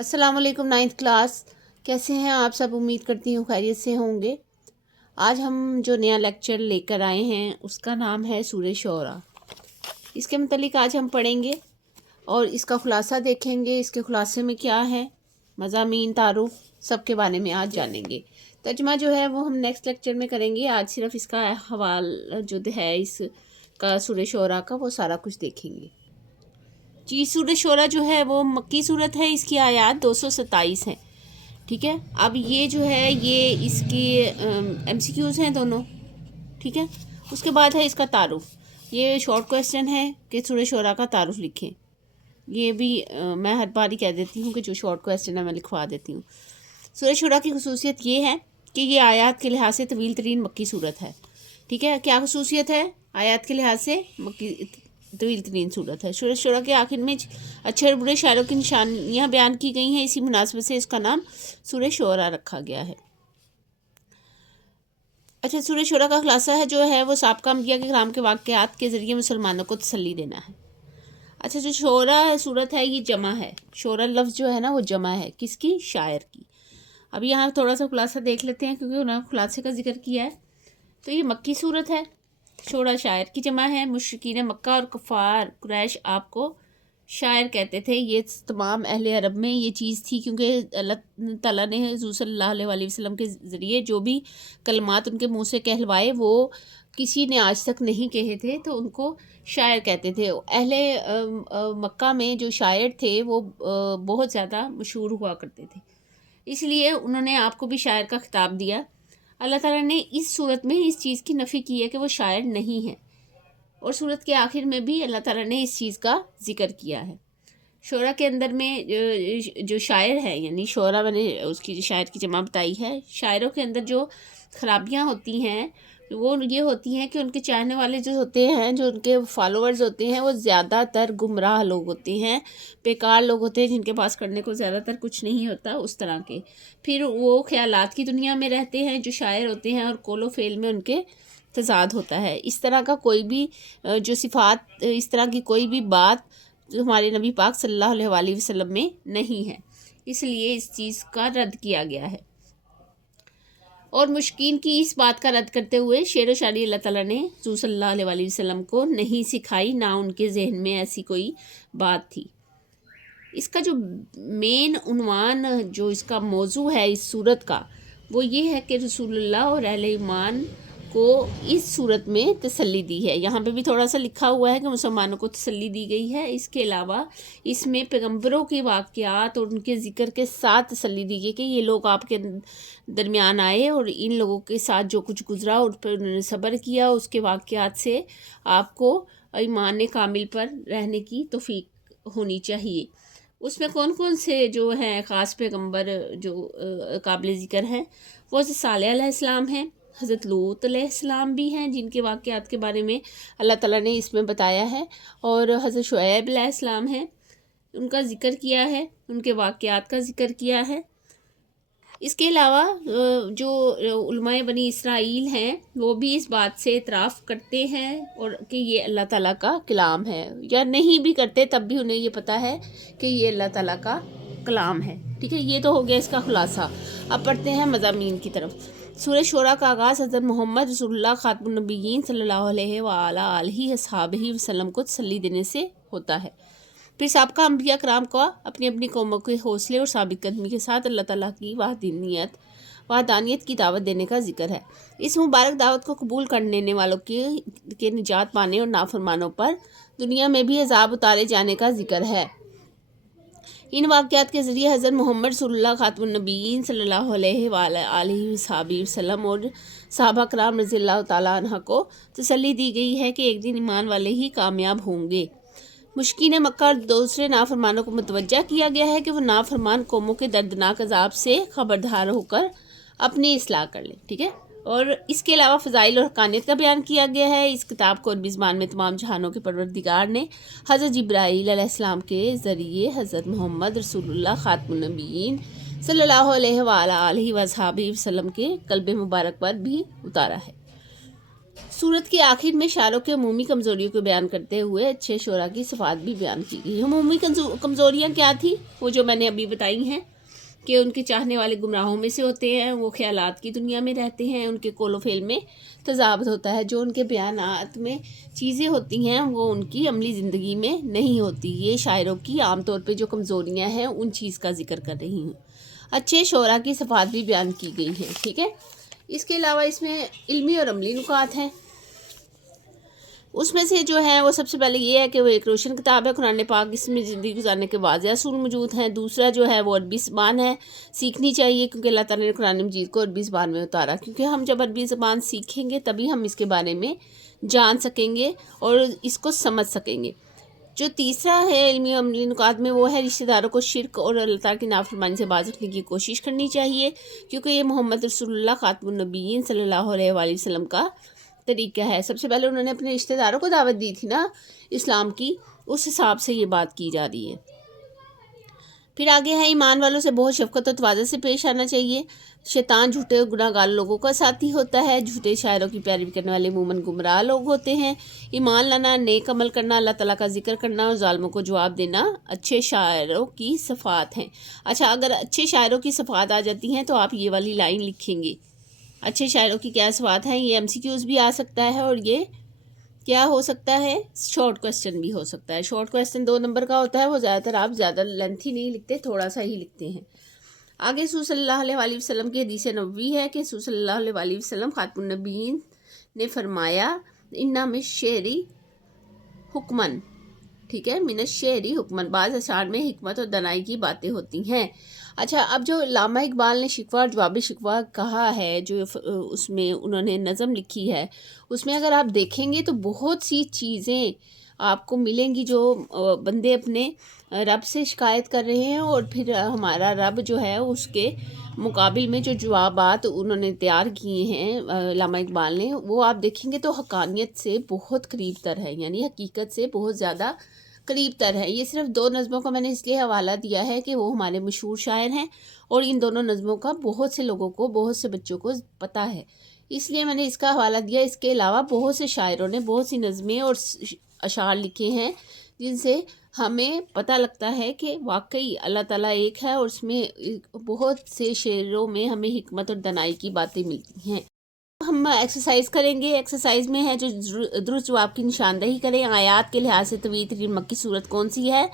السلام علیکم 9th class, کیسے ہیں آپ سب؟ امید کرتی ہوں خیریت سے ہوں گے۔ آج ہم جو نیا لیکچر لے کر آئے ہیں اس کا نام ہے سورہ شعراء۔ اس کے متعلق آج ہم پڑھیں گے اور اس کا خلاصہ دیکھیں گے۔ اس کے خلاصے میں کیا ہے، مضامین، تعارف، سب کے بارے میں آج جانیں گے۔ ترجمہ جو ہے وہ ہم نیکسٹ لیکچر میں کریں گے۔ آج صرف اس کا حوالہ جو ہے اس کا سورہ شعراء کا، وہ سارا کچھ دیکھیں گے۔ جی، سورہ شعراء جو ہے وہ مکی صورت ہے، اس کی آیات 227 ہیں، ٹھیک ہے۔ اب یہ جو ہے یہ اس کی MCQs ہیں دونوں، ٹھیک ہے۔ اس کے بعد ہے اس کا تعارف۔ یہ شارٹ کویسچن ہے کہ سورہ شعراء کا تعارف لکھیں۔ یہ بھی میں ہر بار ہی کہہ دیتی ہوں کہ جو شارٹ کویسچن ہے میں لکھوا دیتی ہوں۔ سورہ شعراء کی خصوصیت یہ ہے کہ یہ آیات کے لحاظ سے طویل ترین مکی صورت ہے، ٹھیک ہے۔ کیا خصوصیت ہے؟ آیات کے لحاظ سے مکی طویل ترین صورت ہے۔ سورہ شعراء کے آخر میں اچھے اور برے شاعروں کی نشانیاں بیان کی گئی ہیں، اسی مناسبت سے اس کا نام سورہ شعراء رکھا گیا ہے۔ اچھا، سورہ شعراء کا خلاصہ ہے جو ہے وہ سابقہ انبیاء کرام کے واقعات کے ذریعے مسلمانوں کو تسلی دینا ہے۔ اچھا، جو شعراء صورت ہے یہ جمع ہے۔ شعراء لفظ جو ہے نا وہ جمع ہے، کس کی؟ شاعر کی۔ اب یہاں تھوڑا سا خلاصہ دیکھ لیتے ہیں کیونکہ انہوں نے خلاصے کا ذکر کیا ہے۔ تو یہ مکی صورت ہے، شعراء شاعر کی جمع ہے۔ مشرکین مکہ اور کفار قریش آپ کو شاعر کہتے تھے۔ یہ تمام اہل عرب میں یہ چیز تھی، کیونکہ اللہ تعالیٰ نے حضور صلی اللہ علیہ وسلم کے ذریعے جو بھی کلمات ان کے منہ سے کہلوائے وہ کسی نے آج تک نہیں کہے تھے، تو ان کو شاعر کہتے تھے۔ اہل مکہ میں جو شاعر تھے وہ بہت زیادہ مشہور ہوا کرتے تھے، اس لیے انہوں نے آپ کو بھی شاعر کا خطاب دیا۔ اللہ تعالیٰ نے اس صورت میں اس چیز کی نفی کی ہے کہ وہ شاعر نہیں ہے، اور صورت کے آخر میں بھی اللہ تعالیٰ نے اس چیز کا ذکر کیا ہے۔ شعراء کے اندر میں جو شاعر ہے، یعنی شعراء میں نے اس کی شاعر کی جمع بتائی ہے۔ شاعروں کے اندر جو خرابیاں ہوتی ہیں وہ یہ ہوتی ہیں کہ ان کے چاہنے والے جو ہوتے ہیں، جو ان کے فالوورز ہوتے ہیں، وہ زیادہ تر گمراہ لوگ ہوتے ہیں، بیکار لوگ ہوتے ہیں، جن کے پاس کرنے کو زیادہ تر کچھ نہیں ہوتا اس طرح کے۔ پھر وہ خیالات کی دنیا میں رہتے ہیں جو شاعر ہوتے ہیں، اور قول و فعل میں ان کے تضاد ہوتا ہے۔ اس طرح کا کوئی بھی جو صفات، اس طرح کی کوئی بھی بات جو ہمارے نبی پاک صلی اللہ علیہ وآلہ وسلم میں نہیں ہے، اس لیے اس چیز کا رد کیا گیا ہے۔ اور مشرکین کی اس بات کا رد کرتے ہوئے شعر و شاعری اللہ تعالیٰ نے حضور صلی اللہ علیہ وآلہ وسلم کو نہیں سکھائی، نہ ان کے ذہن میں ایسی کوئی بات تھی۔ اس کا جو مین عنوان، جو اس کا موضوع ہے اس صورت کا، وہ یہ ہے کہ رسول اللہ اور اہل ایمان کو اس صورت میں تسلی دی ہے۔ یہاں پہ بھی تھوڑا سا لکھا ہوا ہے کہ مسلمانوں کو تسلی دی گئی ہے۔ اس کے علاوہ اس میں پیغمبروں کے واقعات اور ان کے ذکر کے ساتھ تسلی دی گئی کہ یہ لوگ آپ کے درمیان آئے اور ان لوگوں کے ساتھ جو کچھ گزرا اور پھر انہوں نے صبر کیا، اس کے واقعات سے آپ کو ایمان کامل پر رہنے کی توفیق ہونی چاہیے۔ اس میں کون کون سے جو ہیں خاص پیغمبر جو قابل ذکر ہیں، وہ حضرت صالح علیہ السلام ہیں، حضرت لوط علیہ السلام بھی ہیں، جن کے واقعات کے بارے میں اللہ تعالیٰ نے اس میں بتایا ہے، اور حضرت شعیب علیہ السلام ہیں، ان کا ذکر کیا ہے، ان کے واقعات کا ذکر کیا ہے۔ اس کے علاوہ جو علماء بنی اسرائیل ہیں وہ بھی اس بات سے اعتراف کرتے ہیں اور کہ یہ اللہ تعالیٰ کا کلام ہے، یا نہیں بھی کرتے تب بھی انہیں یہ پتہ ہے کہ یہ اللہ تعالیٰ کا کلام ہے، ٹھیک ہے۔ یہ تو ہو گیا اس کا خلاصہ۔ اب پڑھتے ہیں مضامین کی طرف۔ سورہ شعراء کا آغاز حضرت محمد رسول اللہ خاتم النبیین صلی اللہ علیہ وآلہ وصحبہ وسلم کو تسلی دینے سے ہوتا ہے۔ پھر سابقہ انبیاء کرام کو اپنی اپنی قوموں کے حوصلے اور ثابت قدمی کے ساتھ اللہ تعالیٰ کی وحدانیت کی دعوت دینے کا ذکر ہے۔ اس مبارک دعوت کو قبول کرنے والوں کے نجات پانے اور نافرمانوں پر دنیا میں بھی عذاب اتارے جانے کا ذکر ہے۔ ان واقعات کے ذریعے حضرت محمد صلی اللہ خاتم النبیین صلی اللہ علیہ وآلہ وصحبہ وسلم اور صحابہ کرام رضی اللہ تعالیٰ عنہ کو تسلی دی گئی ہے کہ ایک دن ایمان والے ہی کامیاب ہوں گے۔ مشرکین مکہ اور دوسرے نافرمانوں کو متوجہ کیا گیا ہے کہ وہ نافرمان قوموں کے دردناک عذاب سے خبردار ہو کر اپنی اصلاح کر لیں، ٹھیک ہے۔ اور اس کے علاوہ فضائل اور حقانیت کا بیان کیا گیا ہے۔ اس کتاب کو عربی زبان میں تمام جہانوں کے پروردگار نے حضرت جبرائیل علیہ السلام کے ذریعے حضرت محمد رسول اللہ خاتم النبیین صلی اللہ علیہ وآلہ وصحبہ وسلم کے قلب مبارک پر بھی اتارا ہے۔ सूरत के आखिर में शायरों के अमूमी कमज़ोरियों को बयान करते हुए अच्छे शोरा की सिफात भी बयान की गई। अमूमी कमज़ोरियाँ क्या थी? वो जो मैंने अभी बताई हैं कि उनके चाहने वाले गुमराहों में से होते हैं, वो ख्यालात की दुनिया में रहते हैं, उनके कोलो फेल में तजाबत होता है, जो उनके बयानात में चीज़ें होती हैं वो उनकी अमली ज़िंदगी में नहीं होती। ये शायरों की आम तौर पे जो कमज़ोरियाँ हैं उन चीज़ का जिक्र कर रही हूँ। अच्छे शोरा की सिफात भी बयान की गई हैं, ठीक है। इसके अलावा इसमें इल्मी और अमली नुकात हैं। उसमें से जो है वो सबसे पहले ये है कि वो एक रोशन किताब है कुरान पाक, इसमें ज़िंदगी गुजारने के वाज़ेह असूल मौजूद हैं। दूसरा जो है वो अरबी ज़बान है, सीखनी चाहिए क्योंकि अल्लाह ताला ने कुरान मजीद को अरबी ज़बान में उतारा, क्योंकि हम जब अरबी ज़बान सीखेंगे तभी हम इसके बारे में जान सकेंगे और इसको समझ सकेंगे। जो तीसरा है इल्मी अमली नुकात में, वो है रिश्तेदारों को शिरक और अल्लाह ताला की नाफरमानी से बाज रखने की कोशिश करनी चाहिए, क्योंकि ये मोहम्मद रसूलुल्लाह खातमुन नबीयीन सल्लल्लाहु अलैहि वसल्लम का तरीका है। सबसे पहले उन्होंने अपने रिश्तेदारों को दावत दी थी ना इस्लाम की, उस हिसाब से ये बात की जा रही है। फिर आगे है ईमान वालों से बहुत शफकत और तवाज़ुन से पेश आना चाहिए। शैतान झूठे और गुनाहगार लोगों का साथी होता है। झूठे शायरों की पैरवी करने वाले अमूमन गुमराह लोग होते हैं। ईमान लाना, नेक अमल करना, अल्लाह ताला का जिक्र करना और ज़ालिमों को जवाब देना अच्छे शायरों की सिफ़ात हैं। अच्छा, अगर अच्छे शायरों की सिफ़ात आ जाती हैं तो आप ये वाली लाइन लिखेंगे। अच्छे शायरों की क्या सिफ़ात हैं? ये MCQs भी आ सकता है और ये क्या हो सकता है, शॉर्ट क्वेश्चन भी हो सकता है। शॉर्ट क्वेश्चन 2 नंबर का होता है, वो ज़्यादातर आप ज़्यादा लेंथी नहीं लिखते, थोड़ा सा ही लिखते हैं। आगे रसूल सल्लल्लाहु अलैहि वसल्लम की हदीस नबवी है कि रसूल सल्लल्लाहु अलैहि वसल्लम खातमुन नबीयीन ने फरमाया, इन्ना में शेरी हुक्मन, ठीक है, मिनश शेरी हुक्मन, बाज़ अशार में हिकमत और दनाई की बातें होती हैं। अच्छा, अब जो अल्लामा इकबाल ने शिकवा और जवाब शिकवा कहा है, जो उसमें उन्होंने नज़म लिखी है, उसमें अगर आप देखेंगे तो बहुत सी चीज़ें आपको मिलेंगी जो बंदे अपने रब से शिकायत कर रहे हैं, और फिर हमारा रब जो है उसके मुकाबिल में जो जवाबात उन्होंने तैयार किए हैं अल्लामा इकबाल ने, वो आप देखेंगे तो हकानियत से बहुत करीब तर है, यानी हकीकत से बहुत ज़्यादा करीब तर है। ये सिर्फ 2 नज़मों का मैंने इसलिए हवाला दिया है कि वो हमारे मशहूर शायर हैं और इन दोनों नज़मों का बहुत से लोगों को, बहुत से बच्चों को पता है, इसलिए मैंने इसका हवाला दिया। इसके अलावा बहुत से शायरों ने बहुत सी नज़में और अशार लिखे हैं जिनसे हमें पता लगता है कि वाकई अल्लाह ताला एक है, और उसमें बहुत से शेरों में हमें हिकमत और दनाई की बातें मिलती हैं। हम एक्सरसाइज करेंगे। एक्सरसाइज में है जो दुरुस्त जवाब की निशानदही करें। आयात के लिहाज से तवील तरीन मक्की सूरत कौन सी है?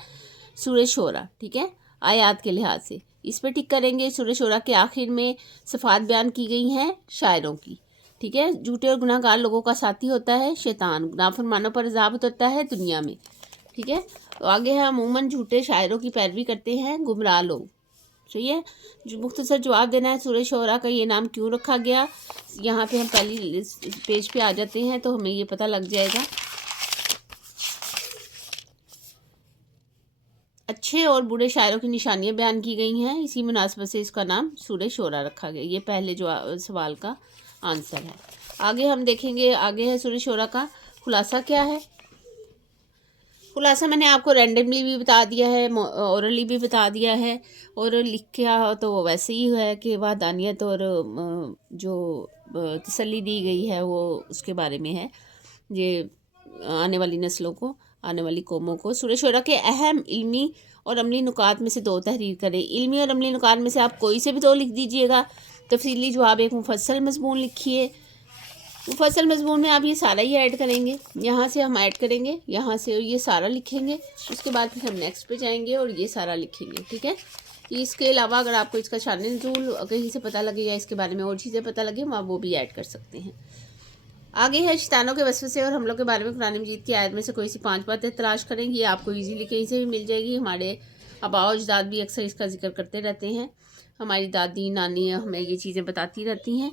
सूरह शोरा, ठीक है, आयात के लिहाज से इस पर टिक करेंगे। सूरह शोरा के आखिर में सिफात बयान की गई हैं शायरों की, ठीक है। झूठे और गुनाहगार लोगों का साथी होता है शैतान, नाफरमानों पर इजाबत होता है दुनिया में, ठीक है। तो आगे है अमूमन झूठे शायरों की पैरवी करते हैं गुमराह लोग, सही है। जो मुख्तसर जवाब देना है सूरह शोरा का ये नाम क्यों रखा गया, यहाँ पे हम पहली पेज पे आ जाते हैं तो हमें ये पता लग जाएगा। अच्छे और बुरे शायरों की निशानियाँ बयान की गई हैं, इसी मुनासबत से इसका नाम सूरह शोरा रखा गया। ये पहले जो सवाल का आंसर है। आगे हम देखेंगे, आगे है सूरह शोरा का खुलासा क्या है। खुलासा मैंने आपको रैंडमली भी बता दिया है, ओरली भी बता दिया है, और लिखा तो वैसे ही है कि वहदानियत और जो तसल्ली दी गई है वो उसके बारे में है, ये आने वाली नस्लों को, आने वाली कौमों को। सूरह शोरा के अहम इल्मी और अमली नुकात में से 2 तहरीर करें। इल्मी और अमली नुकात में से आप कोई से भी 2 लिख दीजिएगा। तफसीली जवाब एक मुफस्सल मज़मून लिखिए। मुफस्सल मज़मून में आप ये सारा ही ऐड करेंगे, यहाँ से हम ऐड करेंगे, यहाँ से ये सारा लिखेंगे, उसके बाद फिर हम नेक्स्ट पे जाएंगे और ये सारा लिखेंगे, ठीक है। इसके अलावा अगर आपको इसका शान नज़ूल कहीं से पता लगे या इसके बारे में और चीज़ें पता लगे, आप वो भी ऐड कर सकते हैं। आगे है शैतानों के वसवसे और हमलों के बारे में कुरान मजीद की आयत में से कोई सी 5 बातें तलाश करेंगी। आपको ईजीली कहीं से भी मिल जाएगी। हमारे आबा अजदाद भी अक्सर इसका जिक्र करते रहते हैं, हमारी दादी नानी हमें ये चीज़ें बताती रहती हैं।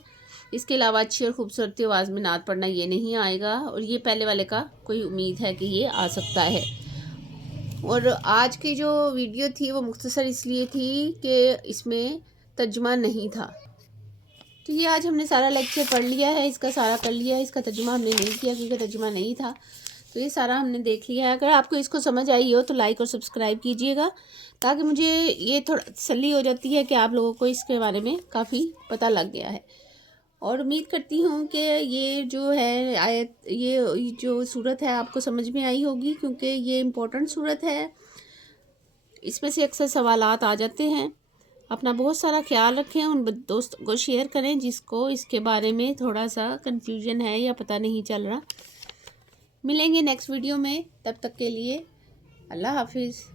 इसके अलावा अच्छी और खूबसूरती आवाज़ में नात पढ़ना ये नहीं आएगा, और ये पहले वाले का कोई उम्मीद है कि ये आ सकता है। और आज की जो वीडियो थी वो मुख्तसर इसलिए थी कि इसमें तर्जुमा नहीं था, तो ये आज हमने सारा लेक्चर पढ़ लिया है, इसका सारा कर लिया है। इसका तर्जुमा हमने नहीं किया क्योंकि तर्जुमा नहीं था, तो ये सारा हमने देख लिया है। अगर आपको इसको समझ आई हो तो लाइक और सब्सक्राइब कीजिएगा, ताकि मुझे ये थोड़ा तसल्ली हो जाती है कि आप लोगों को इसके बारे में काफ़ी पता लग गया है। اور امید کرتی ہوں کہ یہ جو ہے آیت، یہ جو صورت ہے آپ کو سمجھ میں آئی ہوگی، کیونکہ یہ امپورٹنٹ صورت ہے، اس میں سے اکثر سوالات آ جاتے ہیں۔ اپنا بہت سارا خیال رکھیں، ان دوستوں کو شیئر کریں جس کو اس کے بارے میں تھوڑا سا کنفیوژن ہے یا پتہ نہیں چل رہا۔ ملیں گے نیکسٹ ویڈیو میں، تب تک کے لیے اللہ حافظ۔